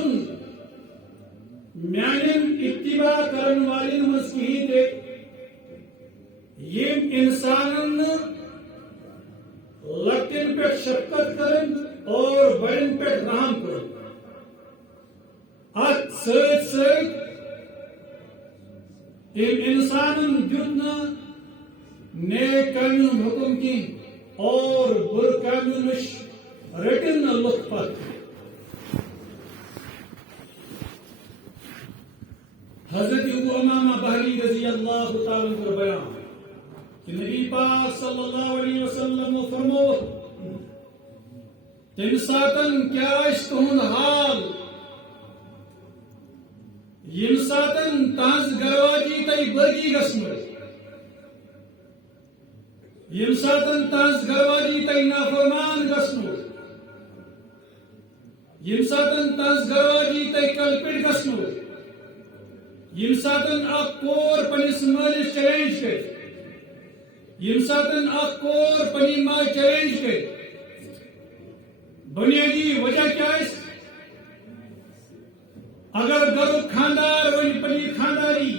گژھن میانن اتباع کرن والن مز کہین تہ یم انسانن لکٹن پہ شفقت کرن اور بڑن پہ رحم کرن ات ست ست یم انسانن دیت نیک کامن حکم کی اور بر کامن نش رٹن لک پت حضرت ابو امامہ بہلی رضی اللہ تعالیٰ عنہ بیان کہ نبی پاک صلی اللہ علیہ وسلم فرمو تم ساتن کیا تہد حال یم ساتن تہذ گرواجی تہ باقی گھن یم ساتن تہذ گرواجی تہ نافرمان گھن یم ساتن تہذ گرواجی تہ کلپٹ گھن یم ساتن اخ کور پنس مالس چیلنج کر یم ساتن اخ کور پنی ماں چیلنج کر بنیادی وجہ کیا ہے اگر گھر خاندار ون پنی خانداری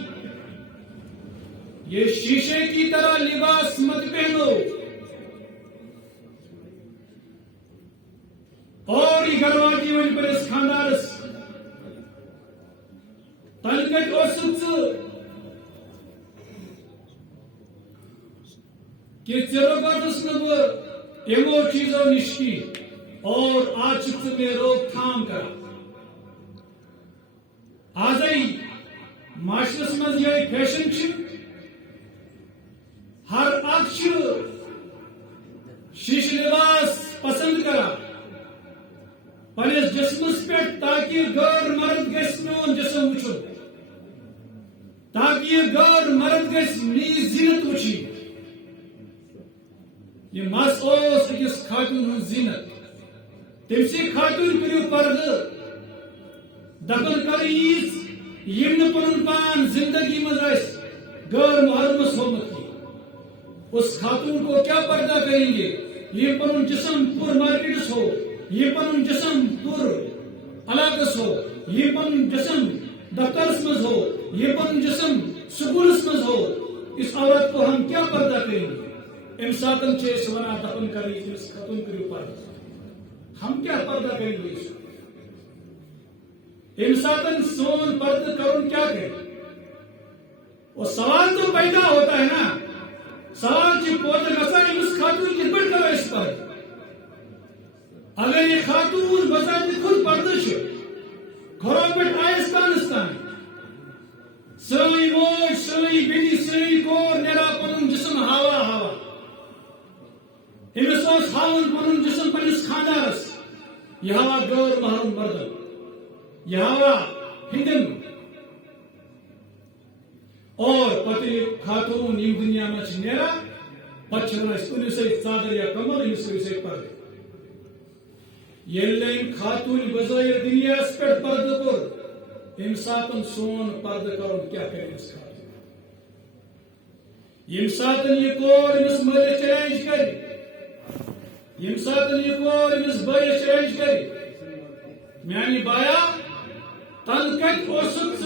یہ شیشے کی طرح لباس مت پہنو اور یہ گھر واجی ون پنس خاندارس تن کت اوسط کہ ثروتس نا بمو چیزوں نش کی اور آج میں روک تھام کر آز معاشرس مز یہ فیشن ہر اخ شیش لباس پسند کران پنس جسمس پہ تاکہ غیر مرد گھس میون جسم وچھن تاکہ یہ غیر مرد گھس میری زینت وچھی یہ مس اکس خاتون ہن زینت تم سی خاتون کریو پردہ دفن کر ییز یم نہ پنن پان زندگی مز غیر محرمس ہومت کی اس خاتون کو کیا پردہ کریں گے یہ پنن جسم پور مارکیٹس ہو یہ پن جسم پور علاقس ہو یہ پن جسم دفترس مز ہو یہ پن جسم سکولس مز ہو اس عورت کو ہم کیا پردہ کریں گے ام ساتن ونان دفن کری اس ختم کرو پردہ ہم کیا پردہ کریں گے اس ام ساتن سون پردہ کرن کیا کرے وہ سوال تو پیدا ہوتا ہے نا سوال چی پودہ گسان اس خاتون کی بڑھ کرو اس پر اگر یہ خاتون بذات خود پردہ گھروں پہ آئستان سی موج سی بیٹی سی کور نیرا پن جسم ہوا ہوا امس ہاون پن جسم پنس خاندارس یہ ہوا غیر محرم مردن یہ ہوا ہندن اور پتہ خاتون یم دنیا میں نیرا پتہ ون ثادر یا کمل امس پردہ یل خاتون بظاہر دنیا پہ پردہ کور ام ساتن سون پردہ کرن کیا کرے اس خاتون یم ساتن یہ کور امس مالس چیلنج کر یم ساتن یہ کور امس بائیس چیلنج کر میانی بایا تن کت اوسط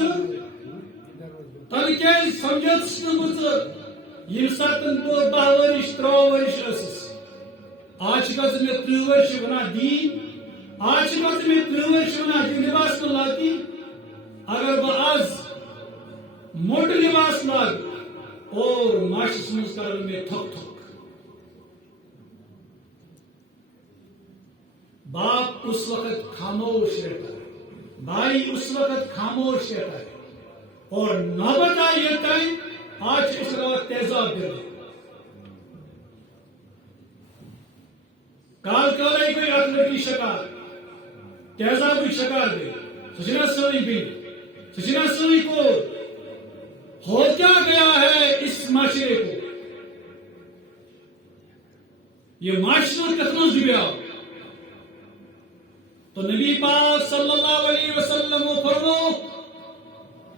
تن کیا سمجھت یم ساتن تو 10 ورش 3 ورش ٲسٕس آج گژھ مےٚ 30 ورش ونان دین آج گژھ مےٚ 30 ورش ونان یہ لباس تو لاتی اگر بہ آز موٹ لباس لاگ اور معاشرس مز کر میں تھک تھک باپ اس وقت خاموش رہتا ہے بھائی اس وقت خاموش رہتا ہے اور نوبت آئی یہ ٹائم آج اس وقت تیزاب دے کال کالے کوئی اکثر کی شکار تیزاب کی شکار دے سچنا سوئی بھی سچنا سوئی کو ہو کیا گیا ہے اس معاشرے کو یہ معاشرہ کتنا جبیا تو نبی پاک صلی اللہ علیہ وسلم فرمو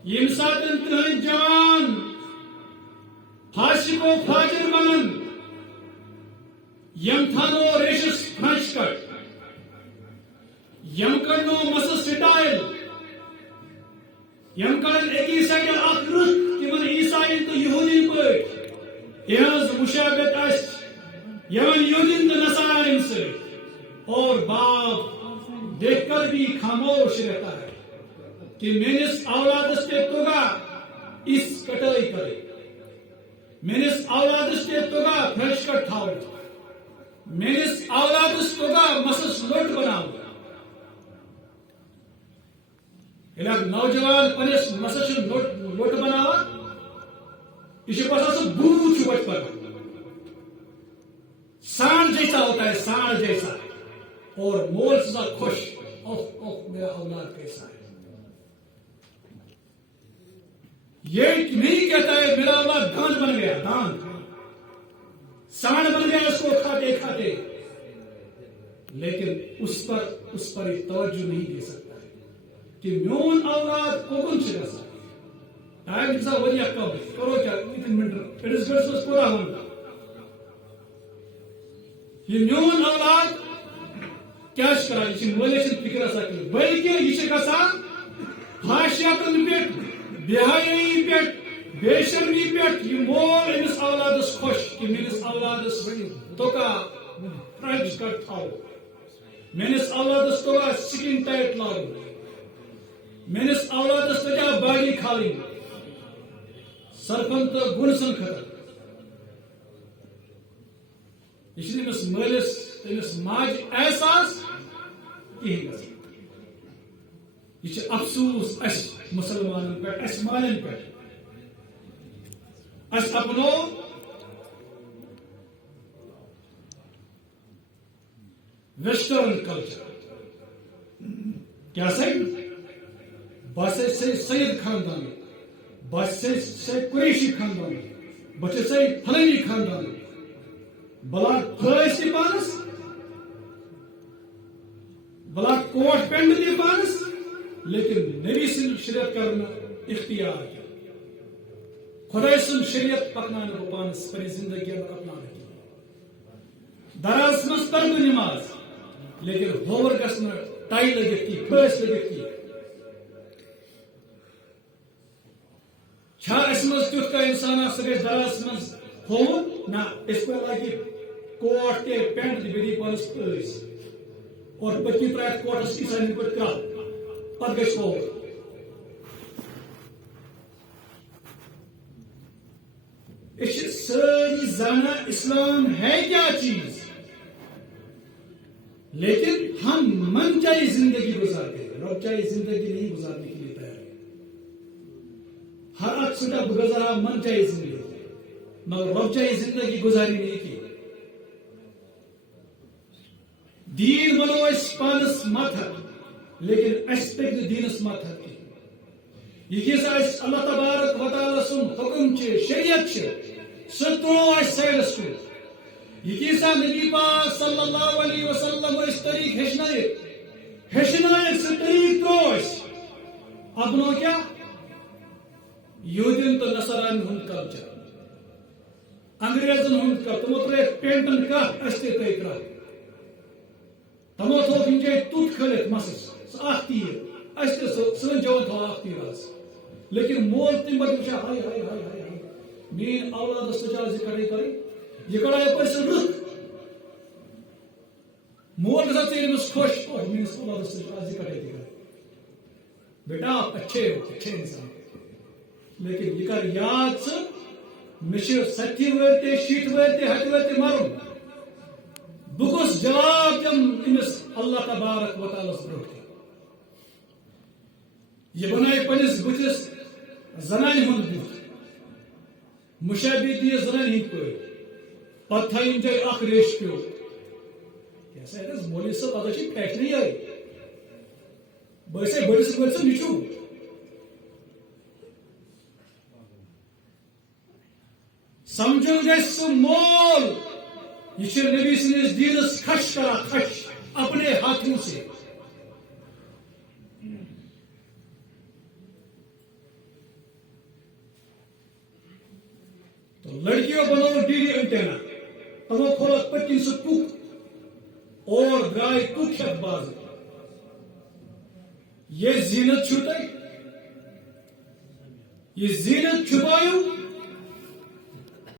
یم ساتن تہن جوان فاسق و فاجر بنن یم تھانو ریشس فرنچ کٹ یم کرنو مسس سٹائل یم کرن اکی سائڈ اخ رخ تمن عیسائی تو یہودی پہ یہ مشابت اس یمن یہودین تو نصارین سے اور باپ دیکھ کر بھی خاموش رہتا ہے کہ میرس اولادس کے توگا اس کٹائی کرے میرس اولادس کے توگا فرش کٹ تھاو میرس اولادس توگا مسس لوٹ بناو اگر نوجوان پنس مسس لوٹ بناوا یہ بس بوچھ بچ پر سانڈ جیسا ہوتا ہے سانڈ جیسا اور مول سے خوش اوہ اوہ میرا اولاد کیسا ہے یہ نہیں کہتا ہے میرا اولاد دانت بن گیا دانت سانڈ بن گیا اس کو کھاتے کھاتے لیکن اس پر توجہ نہیں دے سکتا ہے کہ میون اولاد کوکن سے گسا ٹائم جیسا وجہ کم ہے کرو کیا اتن منٹ اٹ از گڈ پورا ہونا یہ میون اولاد کیا کران یہ مولش فکر آسان کی بلکہ یہ گسا خاشیاتن پہ بہائی پہ بے شرمی پہ یہ مول امس اولادس خوش کہ میرس اولادس توکا فرنچ کٹ تھاو میرس اولادس توکا سکن ٹائٹ لاگو میرس اولادس تجا باڑی کھالی سرپن تو گنسن خطر یہ امس مالس امس ماج احساس کہین گژھان یہ افسوس اس مسلمان پہ اس مالن پہ اس اپنو ویسٹرن کلچر کیا سر بس سے سید خاندان بس سے قریشی خاندان بچے سے فلانی خاندان بلا خرائش تی پانس بلا کوٹ پینڈ تی پانس لیکن نبی سن شریعت کرنا اختیار کیا خدا سن شریعت پکنانے کو پانس پری زندگی میں اپنانے کی دراز مز ترد نماز لیکن ہور گسنا ٹائی لگت کی پھس لگت کی چھا اس مز تیت کا انسان سر دراز مز ہو نہ اس پہ لگی کوٹ کے پینٹ دی بیدی پانس پھس اور پکی پرائت کوٹس کی سائن پر کرا پت گھس ہو ساری زانا اسلام ہے کیا چیز لیکن ہم من چاہی زندگی گزارتے ہیں رب چاہی زندگی نہیں گزارنے کے لیے تیار ہے ہر اکثر گزارا من چاہی زندگی مگر رب چاہی زندگی گزاری نہیں کی دین بنو اس پانس مت لیکن اس پہ دینس مت ہے یہ اللہ تبارک و تعالی سن حکم چھ شریعت چھ ستو اس سیلس کو یہ نبی پاک صلی اللہ علیہ وسلم اس طریق ہشنائے سے طریق تو اپنو کیا یہودین تو نصران ہند کلچر انگریزن ہند کا تمو تر پینٹن کا استے تے کرا تمو تھو انجے توت کھلت مسس اخ تیر استے سن جو تھو اخ تیر لیکن مول تم بچ ہائے ہائے ہائے ہائے مین اولاد سجا ذکر کرے یہ کڑا ہے پر رخ مول کا تیر مس خوش اور مین اولاد سجا ذکر کرے بیٹا اچھے ہو اچھے انسان لیکن یہ کر یاد سے مشر ستی ورتے شیٹ ورتے ہت ورتے مرم بکس جواب دم امس اللہ تبارک و تعالی برو یہ بنائے پنس بتس زنان ہند بت مشابہ دی زنان ہند پہ پتہ تھین جائے اخ ریش پیو کیسا ہے مولوی صاحب ادا چھ فیشن آئی بس بڑس بڑس نچو سمجھو گس مول یہ نبی سندس دینس کھش کرا کھش اپنے ہاتھوں سے تو لڑکیوں بنو ڈی ڈی انٹینا تمو کھولت پتن سے کک اور گائے کک ہت باز یہ زینت چھو تھی یہ زینت چھپایو